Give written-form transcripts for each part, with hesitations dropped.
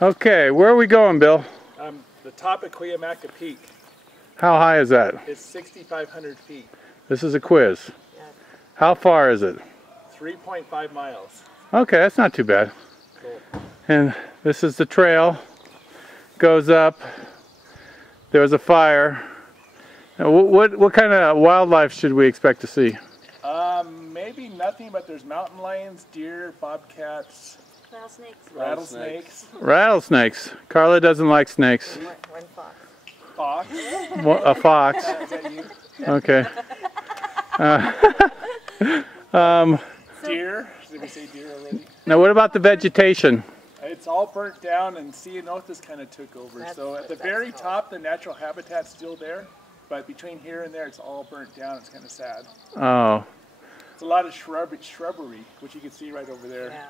Okay, where are we going, Bill? The top of Cuyamaca Peak. How high is that? It's 6,500 feet. This is a quiz. Yeah. How far is it? 3.5 miles. Okay, that's not too bad. Cool. And this is the trail. Goes up. There was a fire. Now, what kind of wildlife should we expect to see? Maybe nothing, but there's mountain lions, deer, bobcats, Rattlesnakes. Rattlesnakes. Carla doesn't like snakes. One fox. Fox. A fox. Is that you? Okay. Deer. Did we say deer already? Now, what about the vegetation? It's all burnt down, and ceanothus kind of took over. So at the very top, the natural habitat's still there, but between here and there, it's all burnt down. It's kind of sad. Oh. It's a lot of shrubbery, which you can see right over there. Yeah.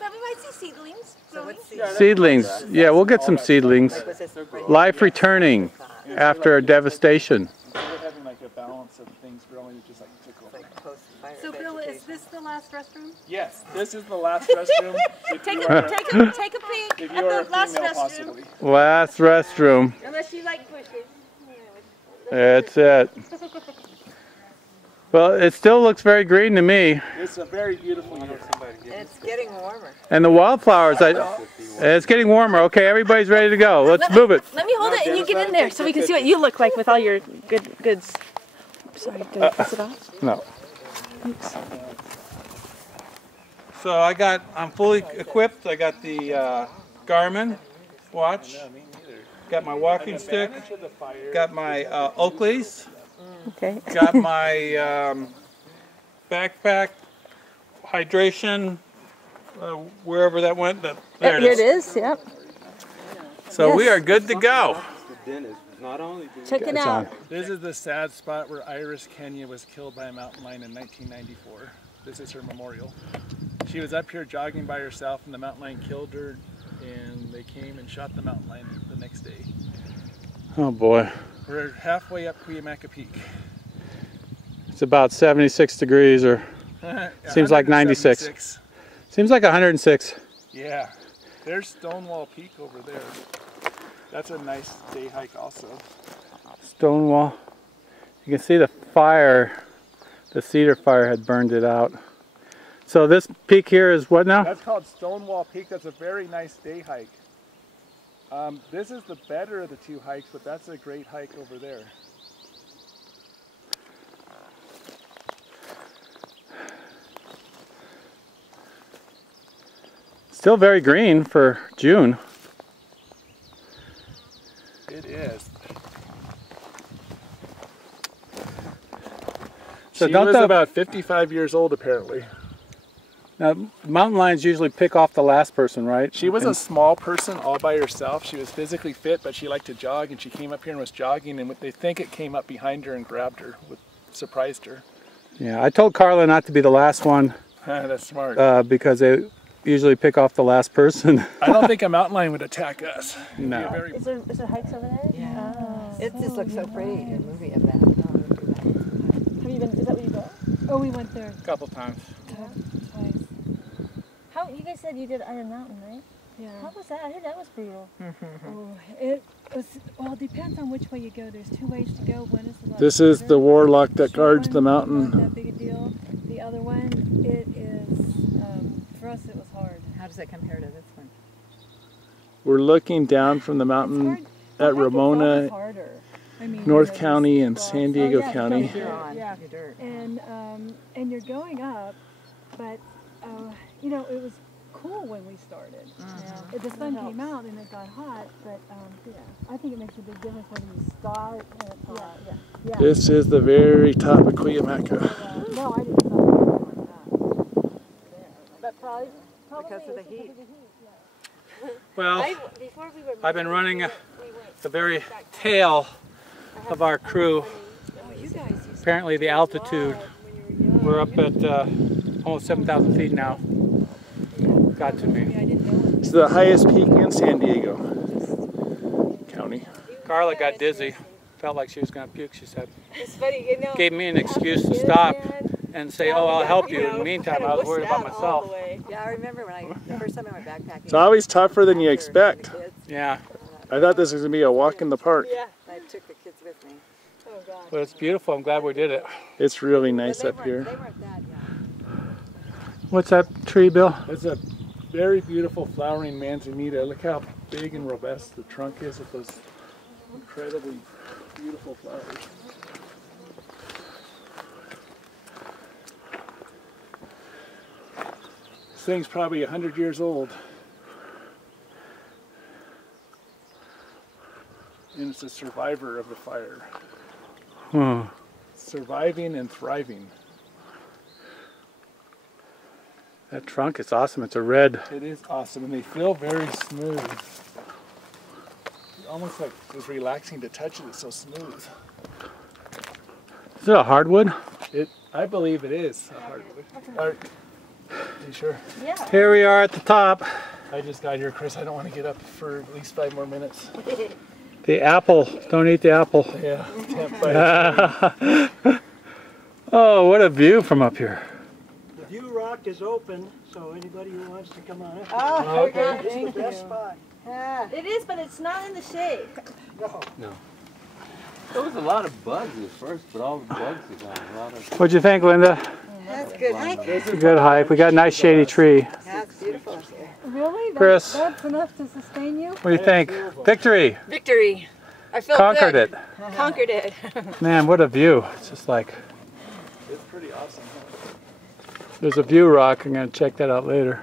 But we might see seedlings. So what's Seedlings. Yeah, we'll get some seedlings. Like, was this Life returning after a devastation. Instead of having like a balance of things growing, it just like took over. like post-fire So Bill, is vegetation? this the last restroom? Yes, this is the last restroom. Take a peek If at you are the a last female, restroom. possibly. Last restroom. Unless you like bushes. That's it. Well, it still looks very green to me. It's a very beautiful year. It's getting warmer. And the wildflowers, it's getting warmer. Okay, everybody's ready to go. Let's move it. Let me hold it and you get in there so we can see what you look like with all your goods. Sorry, did I piss it off? No. Oops. So I'm fully equipped. I got the Garmin watch. Got my walking stick. Got my Oakleys. Okay. Got my backpack, hydration, wherever that went. There it Here is. it is, yep. So we are good to go. Check it out. This is the sad spot where Iris Kenya was killed by a mountain lion in 1994. This is her memorial. She was up here jogging by herself and the mountain lion killed her, and they came and shot the mountain lion the next day. Oh boy. We're halfway up Cuyamaca Peak. It's about 76 degrees, or seems like 96. 176. Seems like 106. Yeah. There's Stonewall Peak over there. That's a nice day hike also. Stonewall. You can see the fire, the cedar fire had burned it out. So this peak here is what now? That's called Stonewall Peak. That's a very nice day hike. This is the better of the two hikes, but that's a great hike over there. Still very green for June. It is. So She don't was the- about 55 years old apparently. Now, mountain lions usually pick off the last person, right? She was a small person all by herself. She was physically fit, but she liked to jog, and she came up here and was jogging, and they think it came up behind her and grabbed her, surprised her. Yeah, I told Carla not to be the last one That's smart. because they usually pick off the last person. I don't think a mountain lion would attack us. No. It'd be a very- Is there hikes over there? Yeah. Oh. It just looks so pretty in a movie of that. Have you been, is that where you go? Oh, we went there A couple times. twice. How, you guys said you did Iron Mountain, right? Yeah. How was that? I heard that was brutal. Oh, it was, well, it depends on which way you go. There's two ways to go. One is a lot This is shorter. the warlock that Short guards one, the not mountain. that big a deal. The other one, it is, for us it was hard. How does that compare to this one? We're looking down from the It's mountain hard. I at think it's Ramona, always harder. I mean, North you know, County, these and rocks. San Diego yeah, County. Dirt, You're on yeah. your dirt. And you're going up, but you know, it was cool when we started. Yeah. The sun came out and it got hot, but yeah, I think it makes a big difference when you start and it's hot. Yeah. This is the very top of Cuyamaca. No, I didn't know But probably Because of the it's heat. yeah. Well, Before we were I've been running we went the very tail of our crew. Oh, you guys used to Apparently the altitude, when you were young. we're up at almost 7,000 feet now. Got to I me. mean, I didn't know It's the highest peak in San Diego County. Carla got dizzy. Felt like she was going to puke, she said. It's funny, you know. Gave me an excuse to stop and say, oh, I'll help you. In the meantime, I was worried about myself. Yeah, I remember when the first time I went backpacking. It's always tougher than you after expect. the kids, Yeah, I thought this was going to be a walk in the park. Yeah, I took the kids with me. Oh gosh. but it's beautiful. I'm glad we did it. It's really But nice up here. They weren't that young. What's that tree, Bill? It's a very beautiful flowering manzanita. Look how big and robust the trunk is with those incredibly beautiful flowers. This thing's probably 100 years old. And it's a survivor of the fire. Hmm. Surviving and thriving. That trunk is awesome. It's a red. It is awesome, and they feel very smooth. Almost like it's relaxing to touch it. It's so smooth. Is it a hardwood? I believe it is a hardwood. Are you sure? Yeah. Here we are at the top. I just got here, Chris. I don't want to get up for at least 5 more minutes. The apple. Don't eat the apple. Yeah, can't fight. Oh, what a view from up here. The view rock is open, so anybody who wants to come on it. Oh, okay. It's thank the best you. spot. Yeah. It is, but it's not in the shade. No. There was a lot of bugs at first, but all the bugs are gone. A lot of What'd you think, Linda? That's good hike. It's a good hike. We got a nice shady tree. That's beautiful up here. Really? Chris. That's enough to sustain you? What do you think? Victory! Victory. I feel Conquered good. it. Conquered it. Man, what a view. It's just like, It's pretty awesome. there's a view rock. I'm going to check that out later.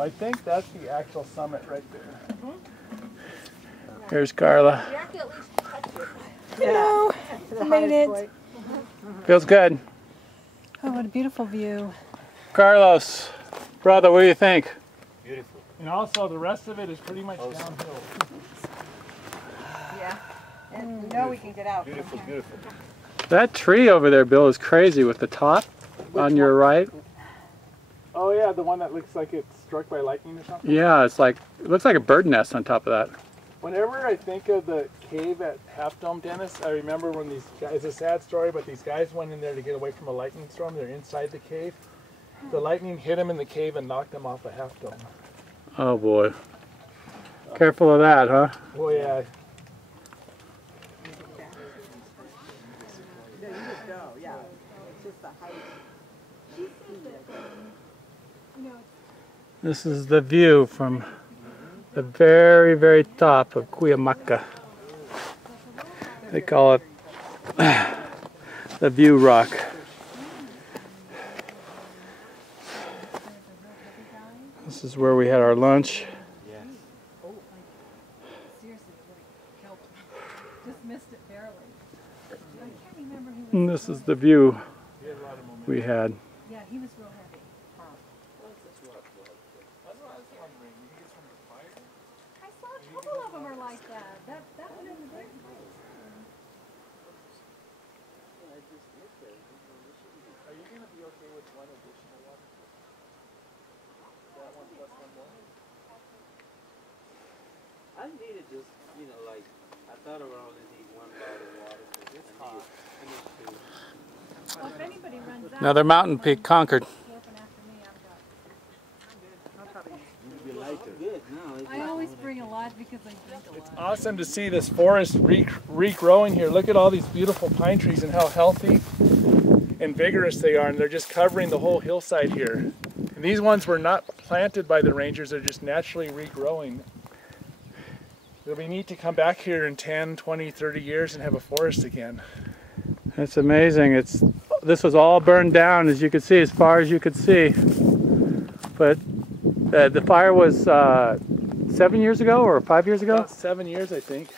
I think that's the actual summit right there. Here's Carla. You have to at least touch it. Hello. I made it. Feels good. Oh, what a beautiful view. Carlos, brother, what do you think? beautiful. And also the rest of it is pretty much downhill. Yeah. And we know we can get out. Beautiful, beautiful. That tree over there, Bill, is crazy with the top on your right. Oh yeah, the one that looks like it's struck by lightning or something? Yeah, it's like, it looks like a bird nest on top of that. Whenever I think of the cave at Half Dome, Dennis, I remember when these guys, it's a sad story, but these guys went in there to get away from a lightning storm. They're inside the cave. The lightning hit them in the cave and knocked them off a Half Dome. Oh boy. Careful of that, huh? Oh yeah. No, you just go, yeah. It's just the height. This is the view from the very, very top of Cuyamaca. They call it the view rock. This is where we had our lunch. Just missed it barely. I can't remember who was. And this is the view we had. Yeah, he was real heavy. I saw a couple of them are like that. That one over there. Are you going to be okay with one additional one? That one plus one more? I needed just, you know, like, I thought I would only need one bottle of water. But it's hot. Well, if anybody runs out, Another mountain peak conquered. open after me. Good. No, it's I always bring a lot because I drink a lot. Awesome to see this forest regrowing here. Look at all these beautiful pine trees and how healthy and vigorous they are, and they're just covering the whole hillside here. And these ones were not planted by the rangers, they're just naturally regrowing. It'll be neat to come back here in 10, 20, 30 years and have a forest again. It's amazing. This was all burned down, as you could see, as far as you could see. But the fire was 7 years ago or 5 years ago. About 7 years, I think.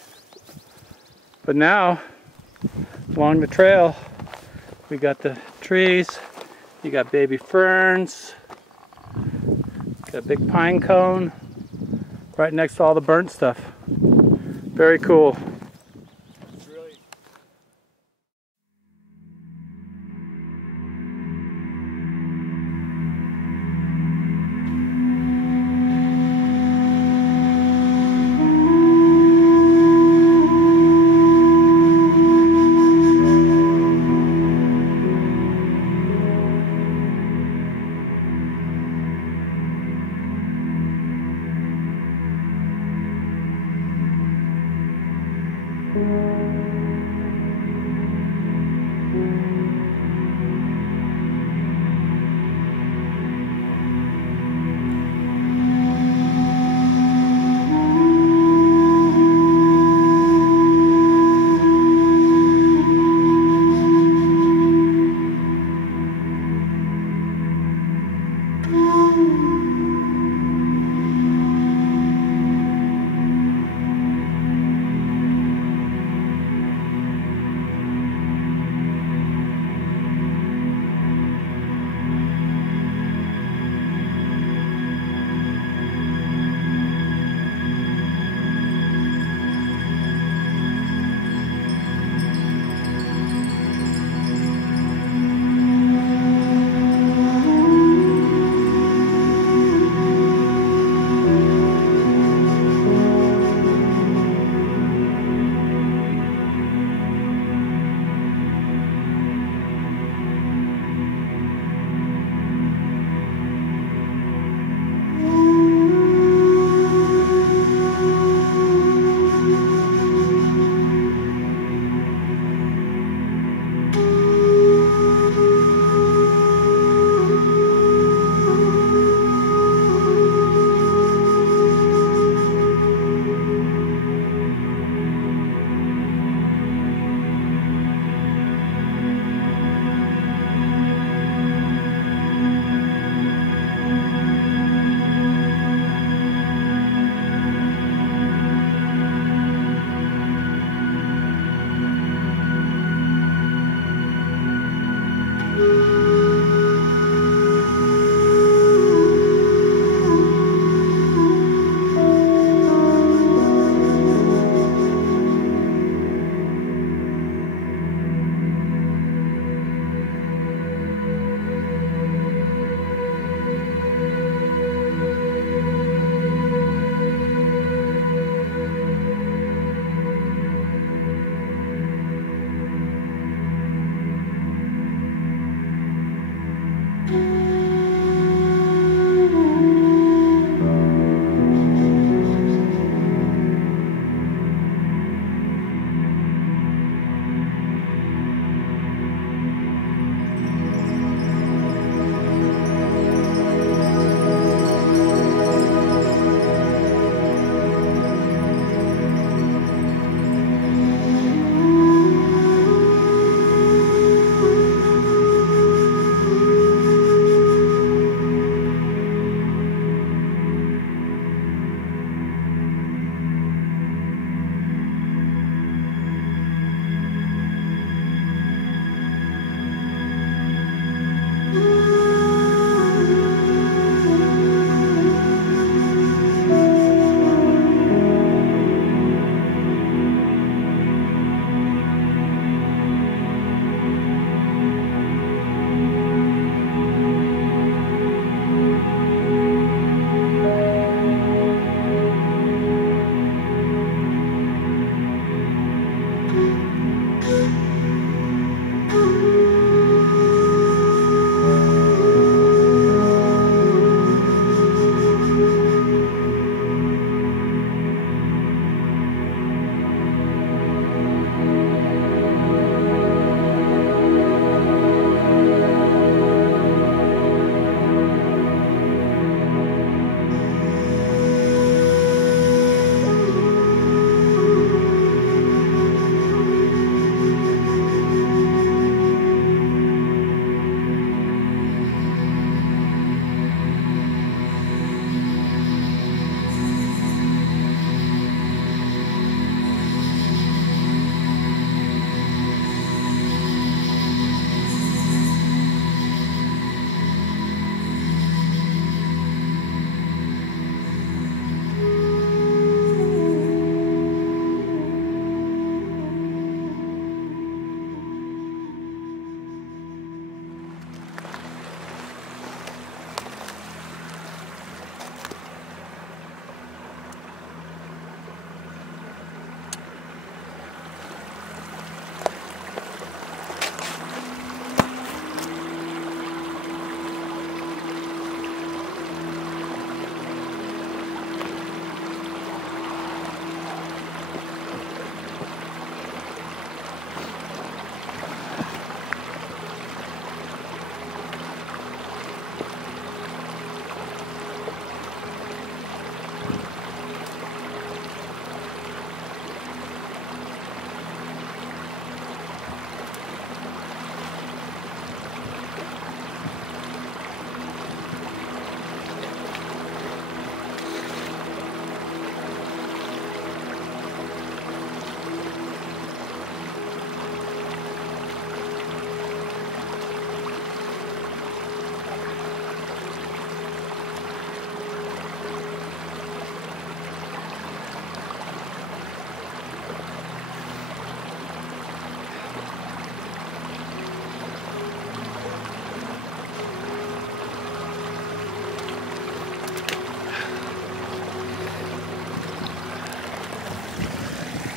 But now, along the trail, we got the trees. You got baby ferns. Got a big pine cone right next to all the burnt stuff. Very cool. It's really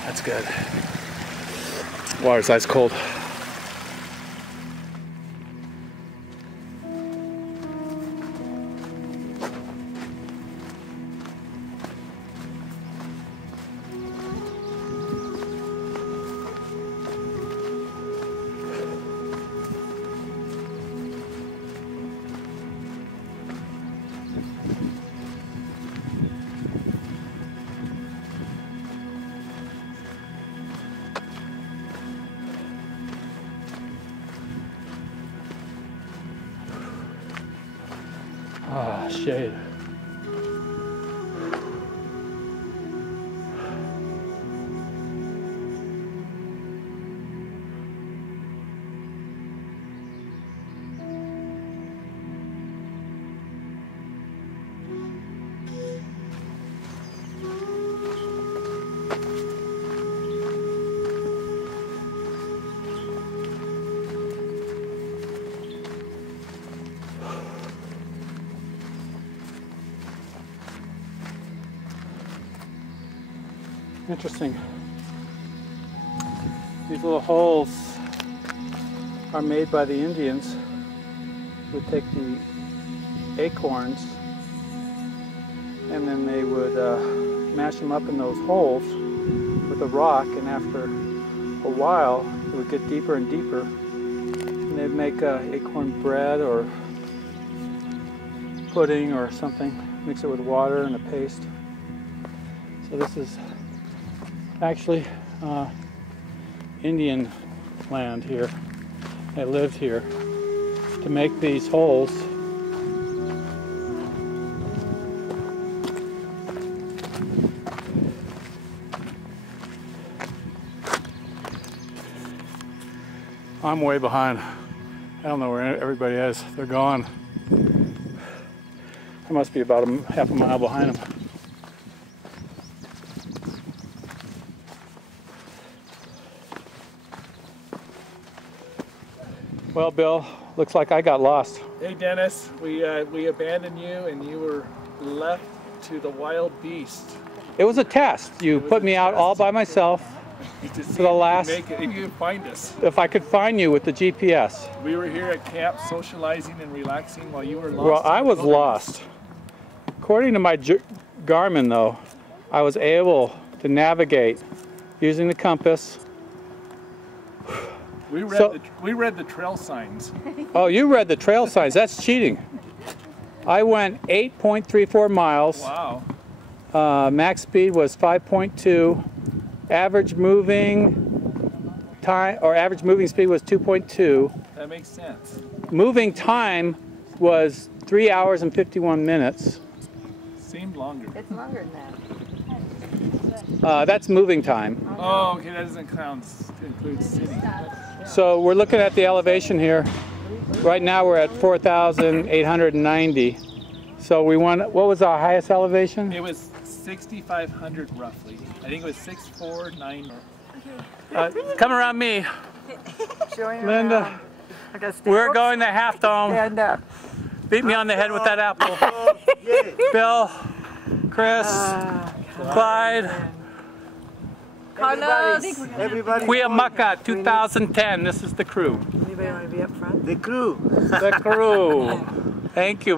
That's good. Water's ice cold. Ah, shade. Interesting. These little holes are made by the Indians who would take the acorns and then they would mash them up in those holes with a rock, and after a while it would get deeper and deeper, and they'd make acorn bread or pudding or something, mix it with water and a paste. So this is actually Indian land here. They lived here to make these holes. I'm way behind. I don't know where everybody is. They're gone. I must be about half a mile behind them. Well, Bill, looks like I got lost. Hey Dennis, we abandoned you and you were left to the wild beast. It was a test. You put me out all by myself To see for the last, if you could find us. if I could find you with the GPS. We were here at camp socializing and relaxing while you were lost. Well, I in the was wilderness. lost. According to my Garmin, though, I was able to navigate using the compass. We read the trail signs. Oh, you read the trail signs. That's cheating. I went 8.34 miles. Wow. Max speed was 5.2. Average moving time, or average moving speed was 2.2. That makes sense. Moving time was 3 hours and 51 minutes. Seemed longer. It's longer than that. That's moving time. Oh, okay, that doesn't include city. So we're looking at the elevation here. Right now we're at 4,890. So we want, what was our highest elevation? It was 6,500 roughly. I think it was 6,490. Come around me, Showing Linda. around. I gotta stay. We're going to Half Dome. Stand up. Beat me on the head with that apple. Bill, Chris, Clyde, Everybody. Cuyamaca 2010. This is the crew. Anybody want to be up front? The crew. The crew. Thank you very